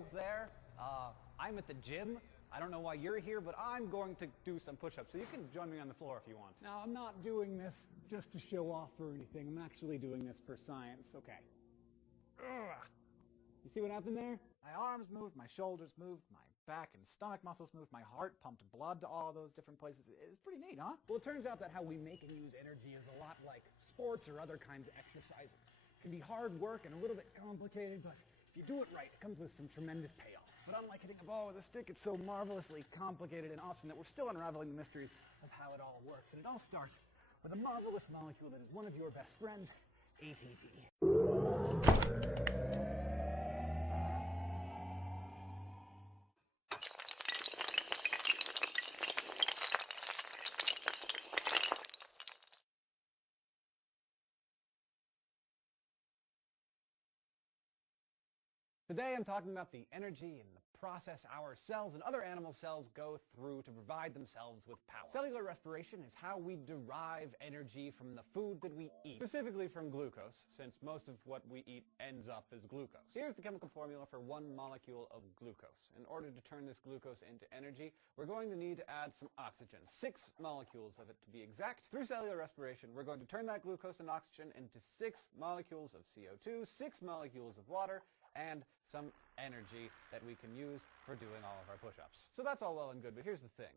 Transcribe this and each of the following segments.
hello there. I'm at the gym. I don't know why you're here, but I'm going to do some push-ups, so you can join me on the floor if you want. Now, I'm not doing this just to show off or anything. I'm actually doing this for science. Okay. Ugh. You see what happened there? My arms moved, my shoulders moved, my back and stomach muscles moved, my heart pumped blood to all those different places. It's pretty neat, huh? Well, it turns out that how we make and use energy is a lot like sports or other kinds of exercising. It can be hard work and a little bit complicated, but if you do it right, it comes with some tremendous payoffs. But unlike hitting a ball with a stick, it's so marvelously complicated and awesome that we're still unraveling the mysteries of how it all works. And it all starts with a marvelous molecule that is one of your best friends, ATP. Today I'm talking about the energy and the process our cells and other animal cells go through to provide themselves with power. Cellular respiration is how we derive energy from the food that we eat, specifically from glucose, since most of what we eat ends up as glucose. Here's the chemical formula for one molecule of glucose. In order to turn this glucose into energy, we're going to need to add some oxygen, 6 molecules of it to be exact. Through cellular respiration, we're going to turn that glucose and oxygen into 6 molecules of CO2, 6 molecules of water, and some energy that we can use for doing all of our push-ups. So that's all well and good, but here's the thing.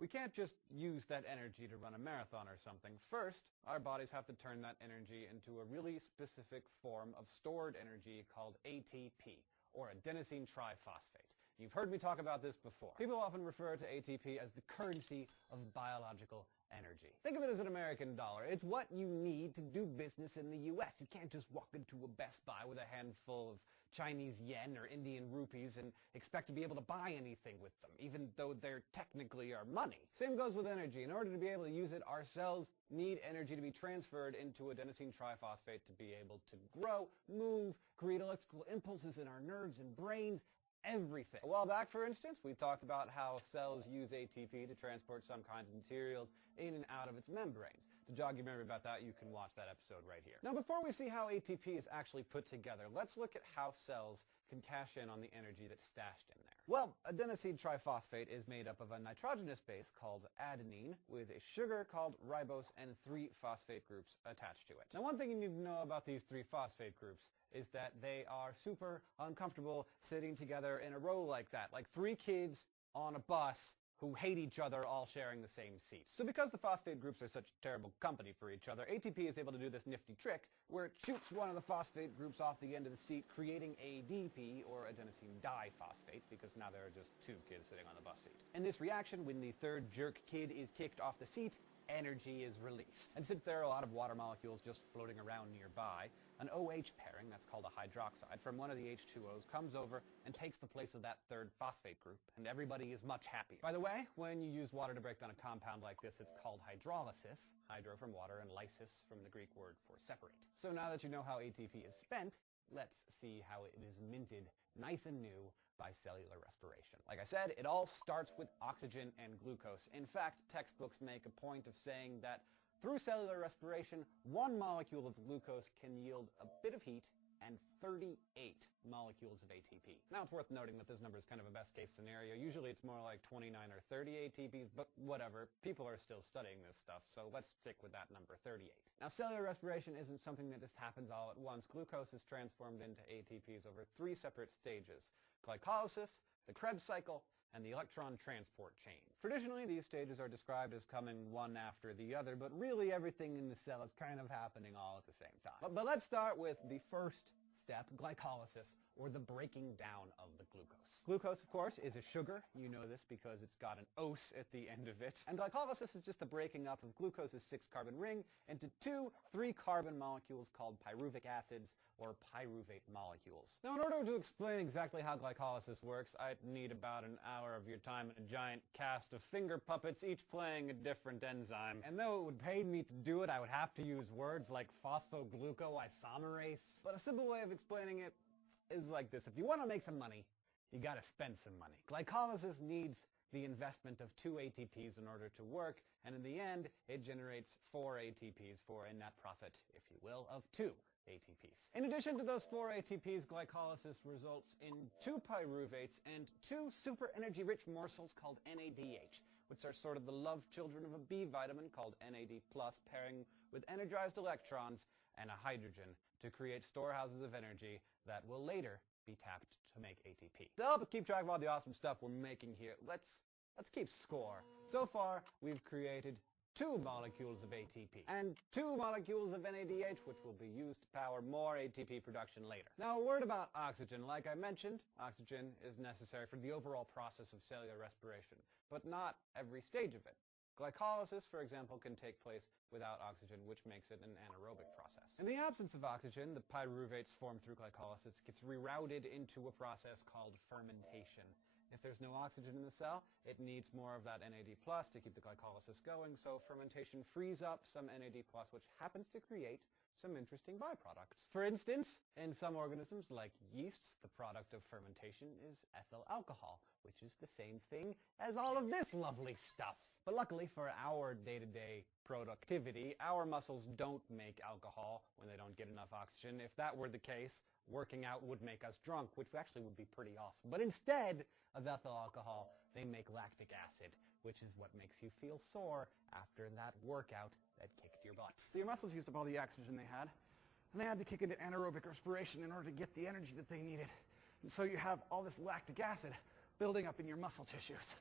We can't just use that energy to run a marathon or something. First, our bodies have to turn that energy into a really specific form of stored energy called ATP, or adenosine triphosphate. You've heard me talk about this before. People often refer to ATP as the currency of biological energy. Think of it as an American dollar. It's what you need to do business in the U.S. You can't just walk into a Best Buy with a handful of Chinese yen or Indian rupees and expect to be able to buy anything with them, even though they're technically our money. Same goes with energy. In order to be able to use it, our cells need energy to be transferred into adenosine triphosphate to be able to grow, move, create electrical impulses in our nerves and brains, everything. A while back, for instance, we talked about how cells use ATP to transport some kinds of materials in and out of its membranes. To jog your memory about that, you can watch that episode right here. Now, before we see how ATP is actually put together, let's look at how cells can cash in on the energy that's stashed in there. Well, adenosine triphosphate is made up of a nitrogenous base called adenine with a sugar called ribose and 3 phosphate groups attached to it. Now, one thing you need to know about these 3 phosphate groups is that they are super uncomfortable sitting together in a row like that, like 3 kids on a bus who hate each other all sharing the same seat. So because the phosphate groups are such terrible company for each other, ATP is able to do this nifty trick where it shoots one of the phosphate groups off the end of the seat, creating ADP, or adenosine diphosphate, because now there are just 2 kids sitting on the bus seat. In this reaction, when the 3rd jerk kid is kicked off the seat, energy is released. And since there are a lot of water molecules just floating around nearby, an OH pairing, that's called a hydroxide, from one of the H2Os comes over and takes the place of that 3rd phosphate group, and everybody is much happier. By the way, when you use water to break down a compound like this, it's called hydrolysis, hydro from water and lysis from the Greek word for separate. So now that you know how ATP is spent, let's see how it is minted nice and new by cellular respiration. Like I said, it all starts with oxygen and glucose. In fact, textbooks make a point of saying that through cellular respiration, 1 molecule of glucose can yield a bit of heat and 38 molecules of ATP. Now, it's worth noting that this number is kind of a best-case scenario. Usually it's more like 29 or 30 ATPs, but whatever. People are still studying this stuff, so let's stick with that number, 38. Now, cellular respiration isn't something that just happens all at once. Glucose is transformed into ATPs over 3 separate stages: glycolysis, the Krebs cycle, and the electron transport chain. Traditionally, these stages are described as coming one after the other, but really everything in the cell is kind of happening all at the same time. But let's start with the first step, glycolysis, or the breaking down of the glucose. Glucose, of course, is a sugar. You know this because it's got an "-ose" at the end of it. And glycolysis is just the breaking up of glucose's 6-carbon ring into 2 3-carbon molecules called pyruvic acids, or pyruvate molecules. Now, in order to explain exactly how glycolysis works, I'd need about an hour of your time and a giant cast of finger puppets, each playing a different enzyme. And though it would pay me to do it, I would have to use words like phosphoglucoisomerase. But a simple way of explaining it is like this. If you want to make some money, you got to spend some money. Glycolysis needs the investment of 2 ATPs in order to work, and in the end, it generates 4 ATPs for a net profit, if you will, of 2. ATPs. In addition to those 4 ATPs, glycolysis results in 2 pyruvates and 2 super energy-rich morsels called NADH, which are sort of the love children of a B vitamin called NAD+, pairing with energized electrons and a hydrogen to create storehouses of energy that will later be tapped to make ATP. To help us keep track of all the awesome stuff we're making here, let's keep score. So far, we've created 2 molecules of ATP and 2 molecules of NADH, which will be used to power more ATP production later. Now, a word about oxygen. Like I mentioned, oxygen is necessary for the overall process of cellular respiration, but not every stage of it. Glycolysis, for example, can take place without oxygen, which makes it an anaerobic process. In the absence of oxygen, the pyruvates formed through glycolysis gets rerouted into a process called fermentation. If there's no oxygen in the cell, it needs more of that NAD+ to keep the glycolysis going, so fermentation frees up some NAD+, which happens to create some interesting byproducts. For instance, in some organisms like yeasts, the product of fermentation is ethyl alcohol, which is the same thing as all of this lovely stuff. But luckily for our day-to-day productivity, our muscles don't make alcohol when they don't get enough oxygen. If that were the case, working out would make us drunk, which actually would be pretty awesome. But instead of ethyl alcohol, they make lactic acid, which is what makes you feel sore after that workout that kicked your butt. So your muscles used up all the oxygen they had, and they had to kick into anaerobic respiration in order to get the energy that they needed. And so you have all this lactic acid building up in your muscle tissues.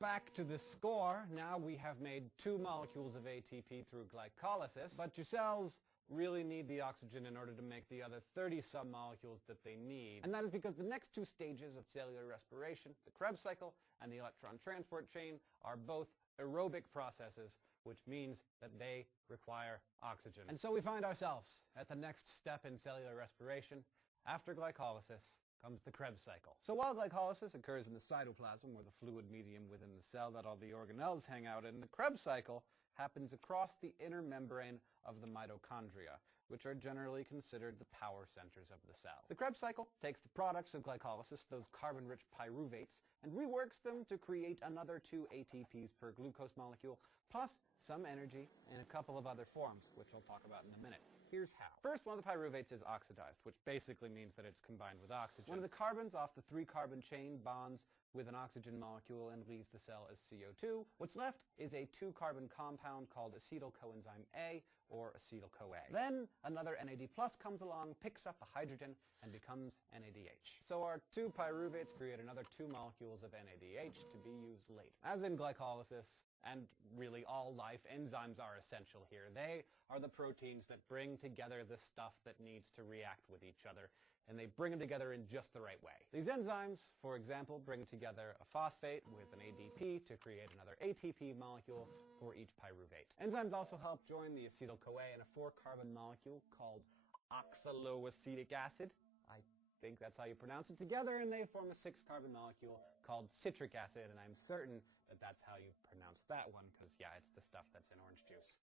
Back to the score. Now we have made 2 molecules of ATP through glycolysis, but your cells really need the oxygen in order to make the other 30-some molecules that they need. And that is because the next 2 stages of cellular respiration, the Krebs cycle and the electron transport chain, are both aerobic processes, which means that they require oxygen. And so we find ourselves at the next step in cellular respiration. After glycolysis comes the Krebs cycle. So while glycolysis occurs in the cytoplasm, or the fluid medium within the cell that all the organelles hang out in, the Krebs cycle happens across the inner membrane of the mitochondria, which are generally considered the power centers of the cell. The Krebs cycle takes the products of glycolysis, those carbon-rich pyruvates, and reworks them to create another 2 ATPs per glucose molecule, plus some energy in a couple of other forms, which I'll talk about in a minute. Here's how. First, one of the pyruvates is oxidized, which basically means that it's combined with oxygen. One of the carbons off the 3-carbon chain bonds with an oxygen molecule and leaves the cell as CO2. What's left is a 2-carbon compound called acetyl coenzyme A, or acetyl-CoA. Then another NAD+ comes along, picks up a hydrogen, and becomes NADH. So our 2 pyruvates create another 2 molecules of NADH to be used later. As in glycolysis, and really all life, enzymes are essential here. They are the proteins that bring together the stuff that needs to react with each other, and they bring them together in just the right way. These enzymes, for example, bring together a phosphate with an ADP to create another ATP molecule for each pyruvate. Enzymes also help join the acetyl-CoA in a 4-carbon molecule called oxaloacetic acid. I think that's how you pronounce it together, and they form a 6-carbon molecule called citric acid, and I'm certain that that's how you pronounce that one, because yeah, it's the stuff that's in orange juice.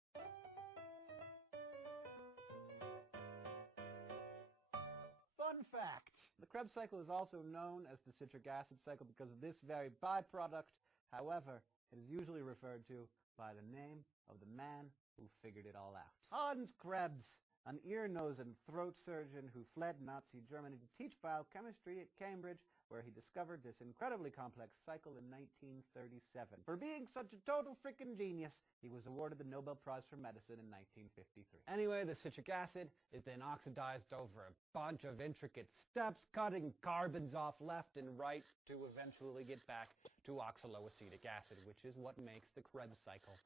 Fun fact! The Krebs cycle is also known as the citric acid cycle because of this very byproduct. However, it is usually referred to by the name of the man who figured it all out. Hans Krebs, an ear, nose, and throat surgeon who fled Nazi Germany to teach biochemistry at Cambridge, where he discovered this incredibly complex cycle in 1937. For being such a total frickin' genius, he was awarded the Nobel Prize for Medicine in 1953. Anyway, the citric acid is then oxidized over a bunch of intricate steps, cutting carbons off left and right to eventually get back to oxaloacetic acid, which is what makes the Krebs cycle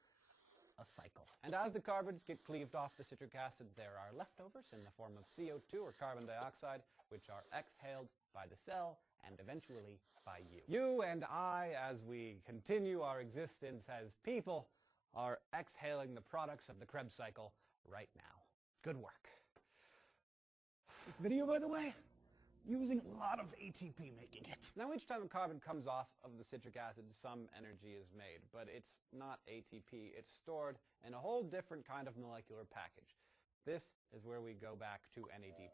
a cycle. And as the carbons get cleaved off the citric acid, there are leftovers in the form of CO2 or carbon dioxide, which are exhaled by the cell and eventually by you. You and I, as we continue our existence as people, are exhaling the products of the Krebs cycle right now. Good work. This video, by the way, using a lot of ATP making it. Now each time a carbon comes off of the citric acid, some energy is made, but it's not ATP. It's stored in a whole different kind of molecular package. This is where we go back to NAD+,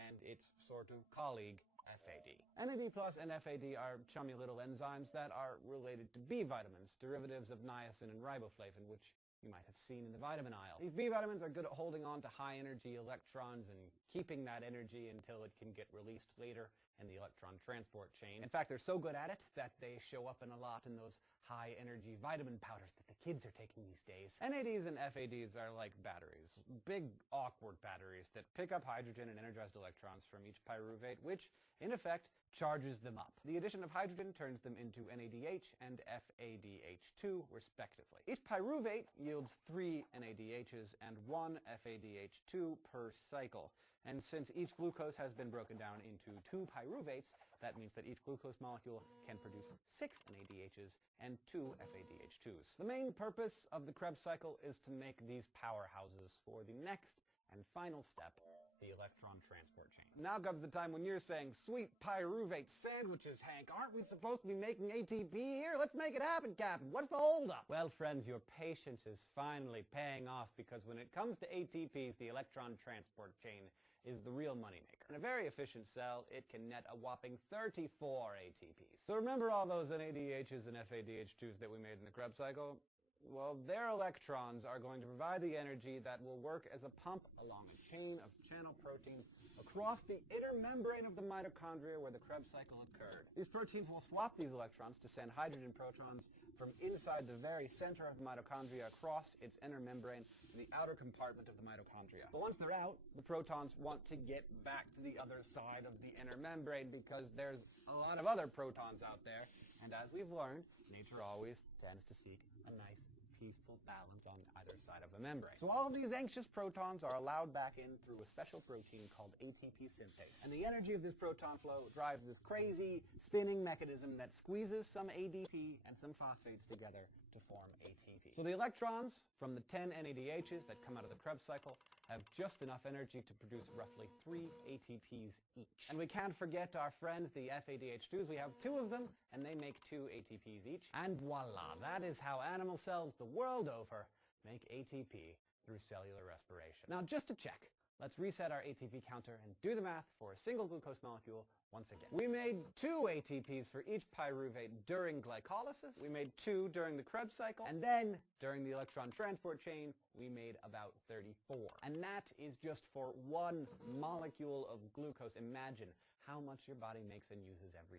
and its sort of colleague, FAD. NAD+ and FAD are chummy little enzymes that are related to B vitamins, derivatives of niacin and riboflavin, which you might have seen in the vitamin aisle. These B vitamins are good at holding on to high energy electrons and keeping that energy until it can get released later in the electron transport chain. In fact, they're so good at it that they show up a lot in those high energy vitamin powders that the kids are taking these days. NADs and FADs are like batteries, big awkward batteries that pick up hydrogen and energized electrons from each pyruvate, which in effect charges them up. The addition of hydrogen turns them into NADH and FADH2 respectively. Each pyruvate yields 3 NADHs and 1 FADH2 per cycle. And since each glucose has been broken down into 2 pyruvates, that means that each glucose molecule can produce 6 NADHs and 2 FADH2s. The main purpose of the Krebs cycle is to make these powerhouses for the next and final step, the electron transport chain. Now comes the time when you're saying, sweet pyruvate sandwiches, Hank, aren't we supposed to be making ATP here? Let's make it happen, Captain. What's the holdup? Well, friends, your patience is finally paying off, because when it comes to ATPs, the electron transport chain is the real moneymaker. In a very efficient cell, it can net a whopping 34 ATPs. So remember all those NADHs and FADH2s that we made in the Krebs cycle? Well, their electrons are going to provide the energy that will work as a pump along a chain of channel proteins across the inner membrane of the mitochondria where the Krebs cycle occurred. These proteins will swap these electrons to send hydrogen protons from inside the very center of the mitochondria across its inner membrane to the outer compartment of the mitochondria. But once they're out, the protons want to get back to the other side of the inner membrane because there's a lot of other protons out there. And as we've learned, nature always tends to seek a nice, peaceful balance on either side of a membrane. So all of these anxious protons are allowed back in through a special protein called ATP synthase. And the energy of this proton flow drives this crazy spinning mechanism that squeezes some ADP and some phosphates together to form ATP. So the electrons from the 10 NADHs that come out of the Krebs cycle have just enough energy to produce roughly 3 ATPs each. And we can't forget our friends, the FADH2s. We have 2 of them, and they make 2 ATPs each. And voila, that is how animal cells the world over make ATP through cellular respiration. Now, just to check, let's reset our ATP counter and do the math for a single glucose molecule once again. We made 2 ATPs for each pyruvate during glycolysis. We made 2 during the Krebs cycle. And then, during the electron transport chain, we made about 34. And that is just for 1 molecule of glucose. Imagine how much your body makes and uses every